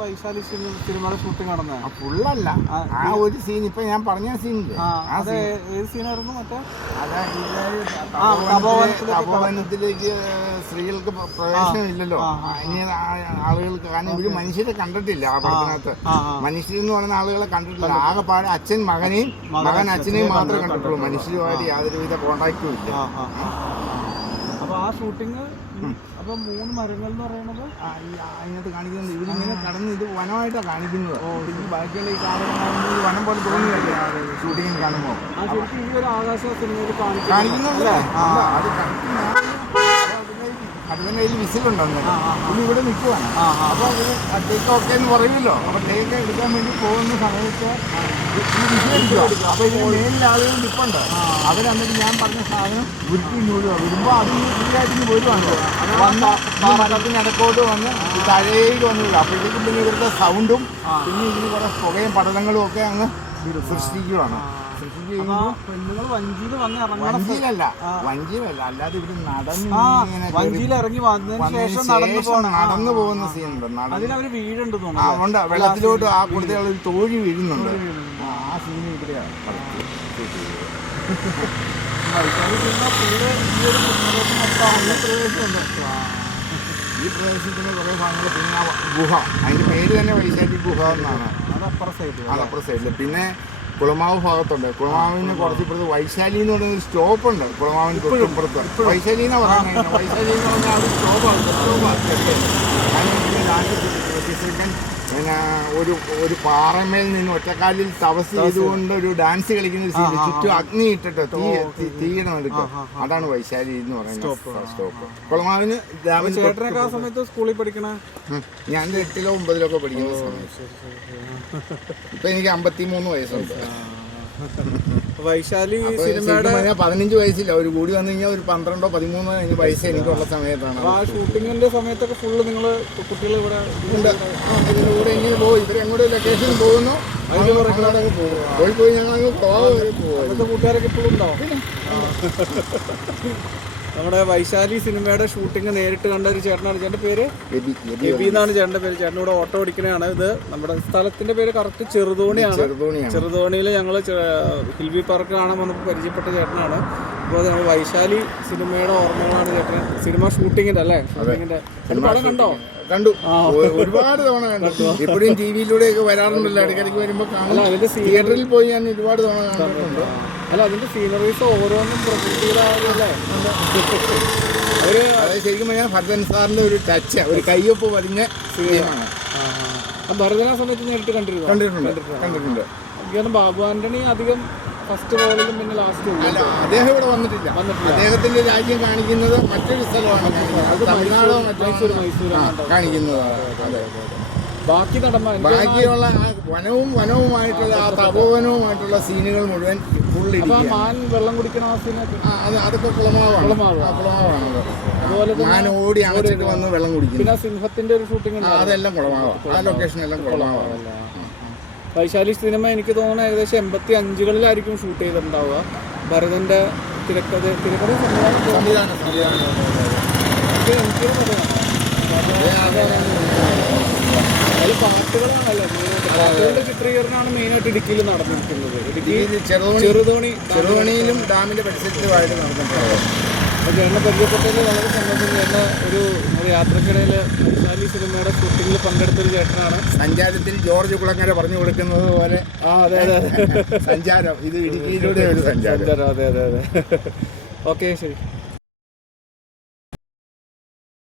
വൈശാലി സിനിമയുടെ ഷൂട്ടിംഗ് നടന്നത് ഫുള്ളല്ല, ആ ഒരു സീൻ ഇപ്പൊ ഞാൻ പറഞ്ഞ സീനില്ലേ, ഏത് സീനായിരുന്നു? മറ്റേ തപോവനത്തിലേക്ക് സ്ത്രീകൾക്ക് പ്രവേശനമില്ലല്ലോ, ഇനി ആളുകൾക്ക്. കാരണം ഇവര് മനുഷ്യരെ കണ്ടിട്ടില്ല ആ പടത്തിനകത്ത്. മനുഷ്യരെന്ന് പറയുന്ന ആളുകളെ കണ്ടിട്ടില്ല. ആകെപ്പാടെ അച്ഛൻ മകനെയും മകൻ അച്ഛനെയും മാത്രമേ കണ്ടിട്ടുള്ളൂ. മനുഷ്യരുമായിട്ട് യാതൊരുവിധ കോണ്ടാക്റ്റും ഇല്ല. അപ്പൊ ആ ഷൂട്ടിങ് അപ്പൊ 3 മരങ്ങൾ എന്ന് പറയുന്നത് അതിനകത്ത് കാണിക്കുന്നത് ഇവരിങ്ങനെ കടന്ന് ഇത് വനമായിട്ടാണ് കാണിക്കുന്നത്. ബാക്കിയുള്ള ഈ കാണുന്നത് വനം പോലെ തോന്നുകയല്ലേ ഷൂട്ടിങ്ങിന് കാണുമ്പോൾ. ശരിക്കും ഈ ഒരു ആകാശ സിനിമയിൽ കാണിക്കുന്നുണ്ടല്ലേ? അത് അതിൻ്റെ കയ്യിൽ വിസിലുണ്ടോ? പുള്ളി ഇവിടെ നിൽക്കുവാണ്. അപ്പോൾ അത് ടേക്ക് ഓക്കെ എന്ന് പറയുമല്ലോ. അപ്പോൾ ടേക്ക് എടുക്കാൻ വേണ്ടി പോകുന്ന സമയത്ത് വിസിലടിക്കുക. അപ്പോൾ ഇതിന് മേലിൽ ആളുകൾ നിൽപ്പുണ്ട്. അവരന്നിട്ട് ഞാൻ പറഞ്ഞ സാധനം ഉരുട്ടി വരുമ്പോൾ അത് ഫ്രീയായിട്ട് വരുവാണ്. വന്ന് മരത്തിനടക്കോട്ട് വന്ന് താഴേക്ക് വന്നില്ല. അപ്പോഴത്തേക്കും പിന്നെ ഇവരുടെ സൗണ്ടും പിന്നെ ഇതിന് കുറേ പുകയും പടലങ്ങളും ഒക്കെ അങ്ങ് സൃഷ്ടിക്കുകയാണ്. വഞ്ചിയിലല്ല, അല്ലാതെ ഇവര് ഇറങ്ങി നടന്നു പോകുന്ന സീനുണ്ട്. അതിലവര് വീഴുണ്ട്, ഉണ്ട്. വെള്ളത്തിലോട്ട് ആ കൂടുതൽ ഒരു തോഴി വീഴുന്നുണ്ട്. ആ സീന് ഇവിടെയാണ്. ഈ പ്രദേശത്തിന് കുറേ ഭാഗങ്ങൾ. പിന്നെ ആ ഗുഹ, അതിന്റെ പേര് തന്നെ വൈശാലി ഗുഹ എന്നാണ്. അതപ്പുറ സൈഡിൽ. പിന്നെ കുളമാവ് ഭാഗത്തുണ്ട്. കുളമാവിന് കുറച്ചിപ്പുറത്ത് വൈശാലി എന്ന് പറയുന്ന ഒരു സ്റ്റോപ്പുണ്ട്. കുളമാവിന് തൊട്ടിപ്പുറത്ത് വൈശാലി എന്നാണ് പറയുന്നത്. വൈശാലി എന്ന് പറഞ്ഞാൽ ഒരു സ്റ്റോപ്പാണ്. പിന്നെ ഒരു പാറമേൽ നിന്ന് ഒറ്റക്കാലിൽ തപസ് ചെയ്തുകൊണ്ട് ഒരു ഡാൻസ് കളിക്കുന്ന ഒരു സീൻ. ചുറ്റും അഗ്നി ഇട്ടിട്ട് തീയുടെ നടുക്ക്. അതാണ് വൈശാലി എന്ന് പറയുന്നത് സ്റ്റോപ്പ്. കുളമാവിന് സമയത്ത് സ്കൂളിൽ പഠിക്കണ ഞാൻ 8-ലോ 9-ലോ പഠിക്കുന്ന സമയത്ത്. ഇപ്പൊ എനിക്ക് 53 വയസ്സുണ്ട്. വൈശാലി സിനിമയുടെ 15 വയസ്സില്ല. ഒരു കൂടി വന്നു കഴിഞ്ഞാൽ ഒരു 12-ഓ 13-ഓ വയസ്സ് എനിക്കുള്ള സമയത്താണ്. ആ ഷൂട്ടിങ്ങിന്റെ സമയത്തൊക്കെ ഫുള്ള് നിങ്ങള് കുട്ടികൾ ഇവിടെ ഉണ്ട്. ഇതിന്റെ കൂടെ ഇങ്ങനെ പോകും. ഇവരെങ്ങോട്ട് ലൊക്കേഷൻ പോകുന്നു, പോയി ഞങ്ങളങ്ങ് പോകും. കൂട്ടുകാരൊക്കെ ഇപ്പോഴും ഉണ്ടാവും. നമ്മുടെ വൈശാലി സിനിമയുടെ ഷൂട്ടിംഗ് നേരിട്ട് കണ്ട ഒരു ചേട്ടനാണ്. ചേട്ടൻ്റെ പേര് എബി എന്നാണ് ചേട്ടൻ്റെ പേര്. ചേട്ടൻ ഇവിടെ ഓട്ടോ ഓടിക്കണതാണ്. ഇത് നമ്മുടെ സ്ഥലത്തിന്റെ പേര് കറക്റ്റ് ചെറുതോണിയാണ്. ചെറുതോണിയിൽ ഞങ്ങൾ ഹിൽവി പാർക്ക് കാണാൻ വന്നപ്പോൾ പരിചയപ്പെട്ട ചേട്ടനാണ്. അപ്പോൾ നമ്മൾ വൈശാലി സിനിമയുടെ ഓർമ്മകളാണ് ചേട്ടൻ. സിനിമ ഷൂട്ടിങ്ങിന്റെ അല്ലേ? ഷൂട്ടിങ്ങിന്റെ പടം കണ്ടോ? കണ്ടു, ഒരുപാട് തവണ കണ്ടു. ഇപ്പോഴും ടിവിയിലൂടെയൊക്കെ വരാറുണ്ടല്ലോ, ഇടയ്ക്കിടയ്ക്ക് വരുമ്പോൾ കാണാം. തിയേറ്ററിൽ പോയി ഞാൻ ഒരുപാട് തവണ കണ്ടിട്ടുണ്ട്. അല്ല, അതിന്റെ സീനറീസ് ഓരോന്നും പ്രകൃതിയിലല്ലേ. അതായത് ശരിക്കും പറഞ്ഞാൽ ഭരതൻ സാറിന്റെ ഒരു ടച്ച്, ഒരു കയ്യൊപ്പ് പതിഞ്ഞ സിനിമയാണ്. ഭരതന സമയത്ത് നേരിട്ട് കണ്ടിട്ടുണ്ട്. എനിക്ക് ബാബു ആന്റണി അധികം ഫസ്റ്റ് റോളിലും പിന്നെ ലാസ്റ്റ്. അല്ല, അദ്ദേഹം ഇവിടെ വന്നിട്ടില്ല. അദ്ദേഹത്തിന്റെ രാജ്യം കാണിക്കുന്നത് മറ്റൊരു സ്ഥലമാണ്. അത് തമിഴ്നാടോ മൈസൂരാണ് കാണിക്കുന്നത്. ബാക്കിയുള്ള വനവുമായിട്ടുള്ള ആ തപോവനവുമായിട്ടുള്ള സീനുകൾ മുഴുവൻ വെള്ളം കുടിക്കണ ആ സീനൊക്കെ അതൊക്കെ കുളമാവാണ്. അതുപോലെ മാൻ ഓടി അണച്ചിട്ട് വന്ന് വെള്ളം കുടിക്കും. പിന്നെ സിംഹത്തിന്റെ ഒരു ഷൂട്ടിംഗ് അതെല്ലാം കുളമാവാം. ആ ലൊക്കേഷൻ എല്ലാം കുളമാവാണ്. വൈശാലി സിനിമ എനിക്ക് തോന്നുന്നു ഏകദേശം 85-കളിലായിരിക്കും ഷൂട്ട് ചെയ്തിട്ടുണ്ടാവുക. ഭരതന്റെ തിരക്കഥ സംവിധാനം. പാട്ടുകളാണല്ലേ, പാട്ടുകളുടെ ചിത്രീകരണമാണ് മെയിനായിട്ട് ഇടുക്കിയിൽ നടന്നിരിക്കുന്നത്. ചെറുതോണിയിലും ഡാമിന്റെ പരിസരത്തുമായിട്ട് നടന്നിട്ടുണ്ട്. അപ്പോൾ ചേട്ടനെ പരിചയപ്പെട്ടതിൽ വളരെ സന്തോഷം. ചേട്ടൻ ഒരു യാത്രക്കിടയിൽ വൈശാലി സിനിമയുടെ ഷൂട്ടിങ്ങിൽ പങ്കെടുത്തൊരു ചേട്ടനാണ്. സഞ്ചാരത്തിൽ ജോർജ് കുളങ്ങര പറഞ്ഞു കൊടുക്കുന്നത് പോലെ സഞ്ചാരം, ഇത് ഇടുക്കിയിലൂടെ ഒരു സഞ്ചാരം. അതെ. ഓക്കെ, ശരി.